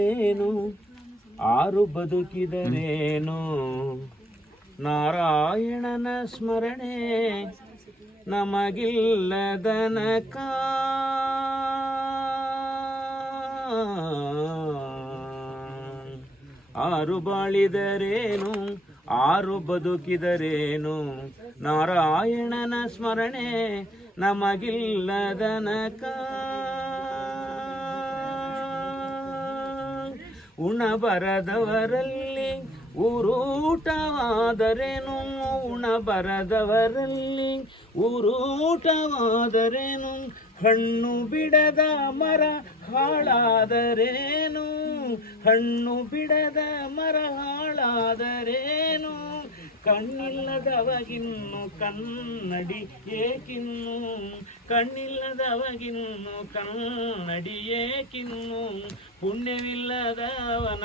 ಏನು ಆರು ಬದುಕಿದರೇನು ನಾರಾಯಣನ ಸ್ಮರಣೆ ನಮಗಿಲ್ಲದನಕ ಆರು ಬಾಳಿದರೇನು ಆರು ಬದುಕಿದರೇನು ನಾರಾಯಣನ ಸ್ಮರಣೆ ನಮಗಿಲ್ಲದನಕ ಉಣಬರದವರಲ್ಲಿ ಊರೂಟವಾದರೇನು ಉಣಬರದವರಲ್ಲಿ ಊರೂಟವಾದರೇನು ಹಣ್ಣು ಬಿಡದ ಮರ ಹಾಳಾದರೇನು ಹಣ್ಣು ಬಿಡದ ಮರ ಹಾಳಾದರೇನು ಕಣ್ಣಿಲ್ಲದವಗಿನ್ನು ಕನ್ನಡಿ ಏಕಿನ್ನು ಕಣ್ಣಿಲ್ಲದವಗಿನ್ನು ಕನ್ನಡಿ ಏಕಿನ್ನು ಪುಣ್ಯವಿಲ್ಲದವನ